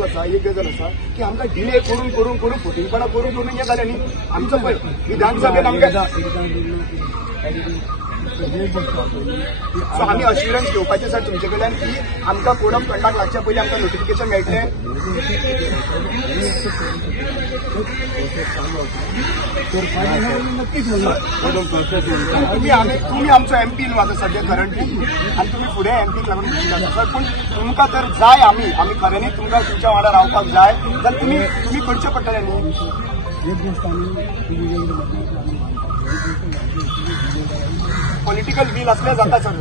गजाल आसा एक गजाल आसा की आमकां डिले करून करून करून फुटींगपणां करून करून हें जालें न्ही आमचो पळय विधानसभेत आमकां सो आमी अश्युरन्स घेवपाचें सर तुमचे कडल्यान की आमकां कोड ऑफ कंडक्ट लागच्या पयलीं आमकां नोटिफिकेशन मेळटलें तुम्ही आमचो एमपी न्हू आतां सद्या करंटली आनी तुमी फुडें एमपीक लागून म्हणटा सर पूण तुमकां जर जाय आमी खऱ्यांनी तुमकां तुमच्या वांगडा रावपाक जाय जाल्यार तुमी करचें पडटलें न्हू पॉलिटिकल वील असल्यार जाता सर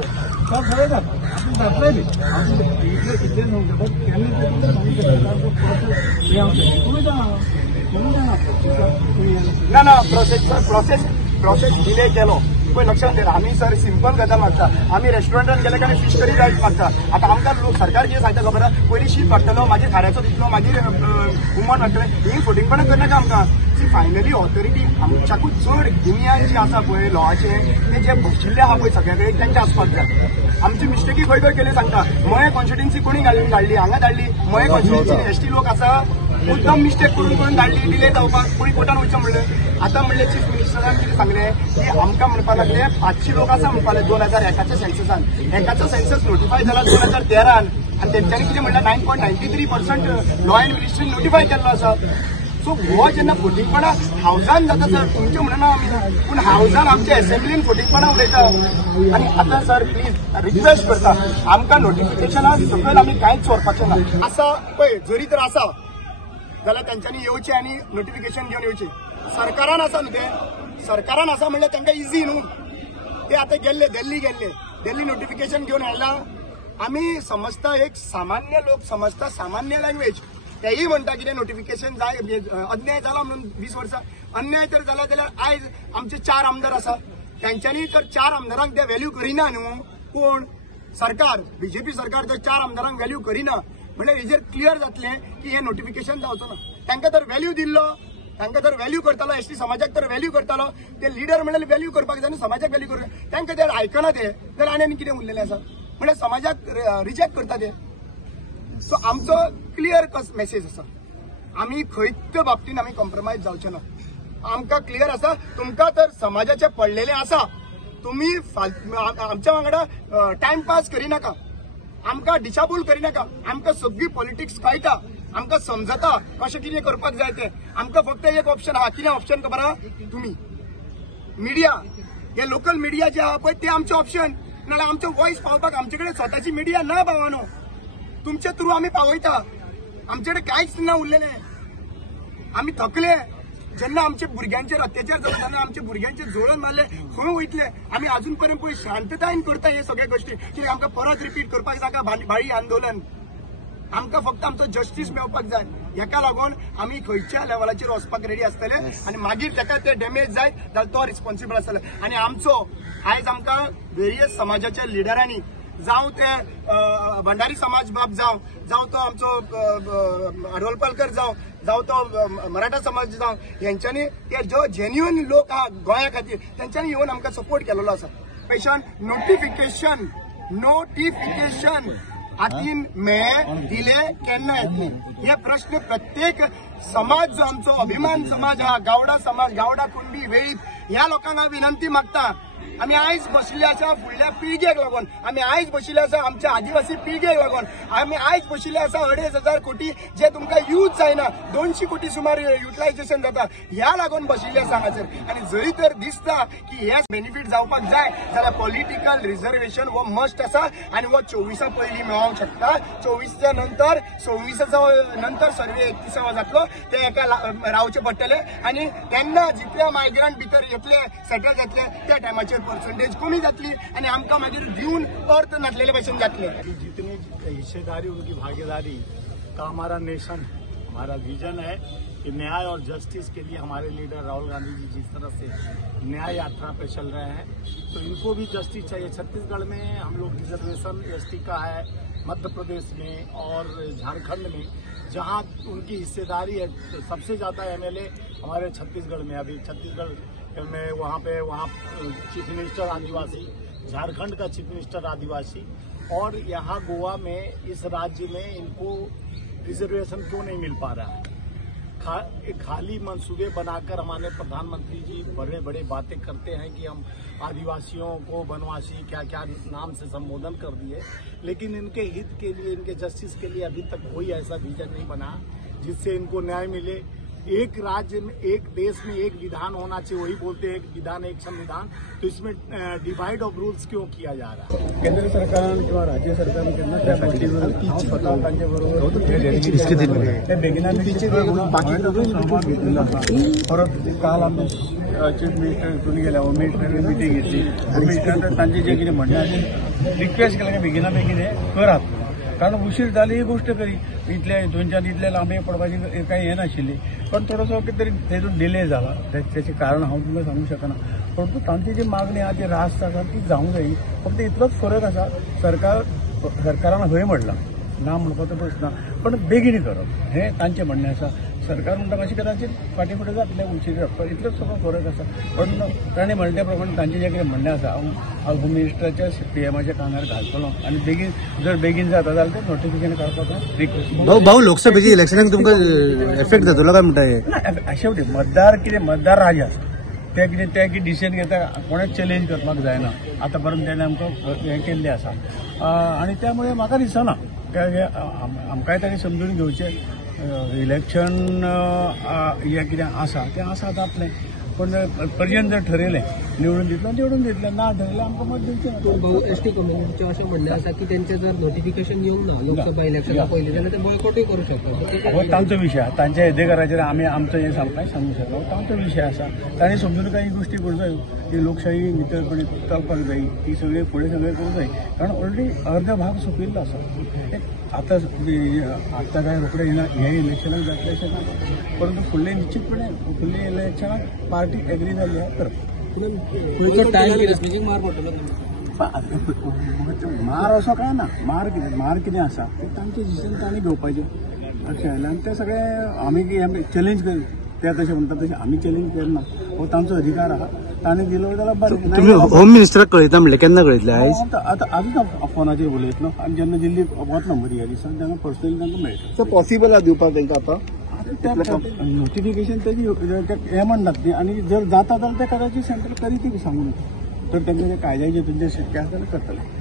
ना प्रोसेस डिले केलो पळय लक्षात दे आमी सर सिंपल गजाल मागता आमी रेस्टॉरंटान गेले काय फिश करी रायस मागता आतां आमकां लोक सरकार कितें सांगता खबर आहा पयलीं शीत वाडटलो मागीर खाऱ्याचो दितलो मागीर हुमण वाडटलें ही फुटींगपणां करनाका आमकां फायनली ऑथॉरिटी आमच्याकूच चड गिन्यान जी आसा पळय लॉचे ते जे बशिल्ले आहा पळय सगळे कडेन तेंचे आसपाक जाय आमची मिस्टेकी खंय खंय केली सांगता मये कॉन्स्टिट्युन्सी कोणी धाडली हांगा धाडली मये कॉन्स्टिट्युन्सी एसटी लोक आसा मुद्दम मिस्टेक करून धाडली डिले जावपाक कोणी कोर्टान वयचें म्हणलें आतां म्हणलें चीफ मिनिस्टरान कितें सांगलें की आमकां म्हणपाक लागले 500 लोक आसा म्हणपाक लागले 2001च्या सेन्ससान एकाचो सेन्सस नोटिफाय जाला 2013 आनी तेंच्यांनी कितें म्हणलें 9.93% लॉ एंड मिनिस्ट्रीन नोटिफाय केल्लो आसा सो गोवा जेन्ना फुटींगपणां हावजान जाता सर तुमचें म्हणना आमी पूण हावजान आमच्या एसेंब्लीन फुटींगपणां उलयता आनी आतां सर प्लीज रिक्वेस्ट करता आमकां नोटिफिकेशना सकयल आमी कांयच व्हरपाचें ना आसा पळय जरी तर आसा जाल्यार तेंच्यांनी येवचें आनी नोटिफिकेशन घेवन येवचें सरकारान आसा न्हू तें सरकारान आसा म्हणल्यार तांकां इजी न्हू ते आतां गेल्ले दिल्ली नोटिफिकेशन घेवन आयला आमी समजता एक सामान्य लोक समजता सामान्य लँग्वेज तेही म्हणटा कितें नोटिफिकेशन जाय अन्याय जाला म्हणून 20 वर्सां अन्याय तर जाला जाल्यार आयज आमचे 4 आमदार आसा तेंच्यांनी तर 4 आमदारांक ते व्हॅल्यू करिना न्हू कोण सरकार बीजेपी सरकार जर 4 आमदारांक व्हॅल्यू करिना म्हणल्यार हेजेर क्लियर जातलें की हे नोटिफिकेशन जावचो ना तांकां तर व्हॅल्यू दिल्लो तांकां तर व्हॅल्यू करतालो एसटी समाजाक तर व्हॅल्यू करतालो ते लिडर म्हणल्यार व्हॅल्यू करपाक जाय न्हू समाजाक व्हॅल्यू करता तांकां जर आयकना ते जाल्यार आनी कितें उरलेलें आसा म्हणल्यार समाजाक रिजेक्ट करता ते सो आमचो क्लियर मेसेज आसा आमी खंयच बाबतीन आमी कॉम्प्रोमायज जावचे ना आमकां क्लियर आसा तुमकां तर समाजाचे पडलेले आसा तुमी आमच्या वांगडा टायमपास करिनाका आमकां डिशाबूल करिनाका आमकां सगळी पॉलिटिक्स कळटा आमकां समजता कशें कितें करपाक जाय तें आमकां फक्त एक ऑप्शन आहा कितें ऑप्शन खबर आहा तुमी मिडिया हे लोकल मिडिया जे आहा पळय ते आमचें ऑप्शन नाल्यार आमचो वॉयस पावपाक आमचे कडेन स्वताची मिडिया ना भावानो तुमच्या थ्रू आमी पावयता आमचे कडेन कांयच ना उरलेलें आमी थकले जेन्ना आमच्या भुरग्यांचेर अत्याचार जाता तेन्ना आमच्या भुरग्यांचे जोडून मारले खंय वयतले आमी अजून पर्यंत पळय शांततायेन करता हे सगळे गोश्टी कित्याक आमकां परत रिपीट करपाक जाका भाई आंदोलन आमकां फक्त आमचो जस्टीस मेळपाक जाय हेका लागून आमी खंयच्या लेवलाचेर वचपाक रेडी आसतले आनी मागीर तेका ते डॅमेज जाय जाल्यार तो रिस्पॉन्सिबल आसतलो आनी आमचो आयज आमकां वेरियस समाजाच्या लिडरांनी जावं ते भंडारी समाज बाब जावं तो आमचो आडवलपालकर जावं तो मराठा समाज जावं हेंच्यांनी ते जो जेन्युइन लोक आहा गोंया खातीर तेंच्यांनी येवन आमकां सपोर्ट केलेलो आसा पेशान नोटिफिकेशन हातीन मेळे दिले केन्ना येतले हे प्रश्न प्रत्येक समाज जो आमचो अभिमान समाज हा गावडा समाज गावडा कुणबी वेळीत ह्या लोकांना विनंती मागता आमी आयज बशिल्ले आसा फुडल्या पिळगेक लागून आमी आयज बशिल्ले आसा आमच्या आदिवासी पिळगेक लागून आमी आयज बशिल्ले आसा 2,500 कोटी जे तुमकां यूज जायना 200 कोटी सुमार युटिलायझेशन जाता ह्या लागून बशिल्ले आसा हांगासर आनी जरी तर दिसता की हे बेनिफीट जावपाक जाय जाल्यार पॉलिटिकल रिजर्वेशन हो मस्ट आसा आनी हो 24 पयलीं मेळोंक शकता 24च्या नंतर 26 नंतर सर्वे 31 जातलो ते एका रावचे पडटले आनी तेन्ना जितले मायग्रंट भितर येतले सेटल जातले त्या टायमाचेर परसेंटेज कमी जातली आणि आमकां मागीर दिवन अर्थ नासलेले भशेन जातले जितनी हिस्सेदारी उनकी भागीदारी का हमारा नेशन हमारा विजन है कि न्याय और जस्टिस के लिए हमारे लीडर राहुल गांधी जी जिस तरह से न्याय यात्रा पे चल रहे हैं तो इनको भी जस्टिस चाहिए। छत्तीसगढ़ में हम लोग रिजर्वेशन एसटी का है, मध्य प्रदेश में और झारखंड में जहां उनकी हिस्सेदारी है सबसे ज़्यादा एमएलए हमारे छत्तीसगढ़ में। अभी छत्तीसगढ़ में वहाँ चीफ मिनिस्टर आदिवासी, झारखंड का चीफ मिनिस्टर आदिवासी और यहाँ गोवा में इस राज्य में इनको रिजर्वेशन क्यों नहीं मिल पा रहा है? खाली मंसूबे बनाकर हमारे प्रधानमंत्री जी बड़े बड़े बातें करते हैं कि हम आदिवासियों को वनवासी क्या क्या नाम से संबोधन कर दिए, लेकिन इनके हित के लिए, इनके जस्टिस के लिए अभी तक कोई ऐसा विजन नहीं बना जिससे इनको न्याय मिले। एक राज्य में, एक देश में एक विधान होना चाहिए, वही बोलते हैं एक विधान एक संविधान, तो इसमें डिवाइड ऑफ रूल्स क्यों किया जा रहा है? केंद्र सरकारान किंवा राज्य सरकारने त्यांना त्या गोष्टीवर स्वतः त्यांच्याबरोबर संवाद घेतलेला होता. परत काल आम्ही चीफ मिनिस्टर इथून गेल्या होम मिनिस्टरने मिटिंग घेतली. मिनिस्टर तांचे जे कितें म्हणणें आसा रिक्वेस्ट केला की बेगिना बेगीन हें करात, कारण उशीर जाली ही गोष्ट खरी. इतल्या हितूनच्यान इतले लांबे पडपाची काही हे नाशिल्ली, पण थोडोसो कितें तरी तेतून डिले जाला. त्याचे कारण हांव तुमकां सांगूंक शकना, परंतु तांची जी मागणी आहा ती रास्त आसा ती जावंक जायी. फक्त इतलोच फरक आसा, सरकारान हय म्हणलां, ना म्हणपाचो प्रश्न ना, पण बेगीन करप हें तांचें म्हणणें आसा. सरकार म्हणटा मातशें कदाचित फाटीं फुडें जातलें उशीर जावप, इतलोच सगळो फरक आसा. पण ताणें म्हणले त्या प्रमाणे तांचें जें कितें म्हणणें आसा हांव होम मिनिस्टराच्या पीएमाच्या कानार घालतलो आनी बेगीन जर बेगीन जाता जाल्यार तें नोटिफिकेशन काडपाचो रिक्वेस्ट. भाऊ लोकसभेची इलेक्शनाक तुमकां इफेक्ट जातलो काय म्हणटा? शेवटी मतदार कितें मतदार राज आसा, ते कितें डिसिजन घेता कोणेच चॅलेंज करपाक जायना. आतां पर्यंत तेणें आमकां हें केल्लें आसा आनी त्यामुळे म्हाका दिसना आमकांय ताणें समजून घेवचें. इलेक्शन हें कितें आसा तें आसा जातलें, पण पर्यंत जर ठरयलें निवडून दितलें ना ठरयलें आमकां मत दिवचें. भाऊ एसटी कमिटीचें अशें म्हणणें आसा की तेंचें जर नोटिफिकेशन येवंक ना लोकसभा इलेक्शना पयलीं जाल्यार ते बॉयकॉटूय करूं शकतात. हो तांचो विशय आसा, तांच्या येदेकाराचेर आमी आमचो हें कांय सांगूंक शकना. हो तांचो विशय आसा, तांणी समजून काही गोश्टी करूं जायो. ती लोकशाही नितळपणी चलपाक जाय, ती सगळी फुडें सगळें करूं जाय, कारण ऑलरेडी अर्ध भाग सोंपिल्लो आसा. आतां काय रोखडें हें इलेक्शनाक जातलें अशें ना, परंतु फुडलें निश्चितपणे फुडल्या इलेक्शनाक पार्टी एग्री जाल्ली आहा करप. मार असो काय ना, मार कितें आसा तें तांचें डिसिजन तांणी घेवपाचें अशें आयलें आनी तें सगळें आमी चॅलेंज कर ते तशें म्हणटा तशें आमी चॅलेंज करना. हो तांचो अधिकार आहा, तांणी दिलो जाल्यार बरें. तुम्ही होम मिनिस्टराक कळयता म्हणले केन्ना कळयतले आयज? आतां आजूच फोनाचेर उलयतलो आनी जेन्ना दिल्ली वतलो मरी ह्या दिसा तेन्ना पर्सनली तांकां मेळटा. सो पॉसिबल आहा दिवपाक तेंकां आतां नोटिफिकेशन तेजी हें म्हणटात न्ही, आनी जर जाता जाल्यार ते कदाचित सेंट्रल करीत सांगून तर तेंका कायद्याचे तुमचे शक्य आसा जाल्यार करतले.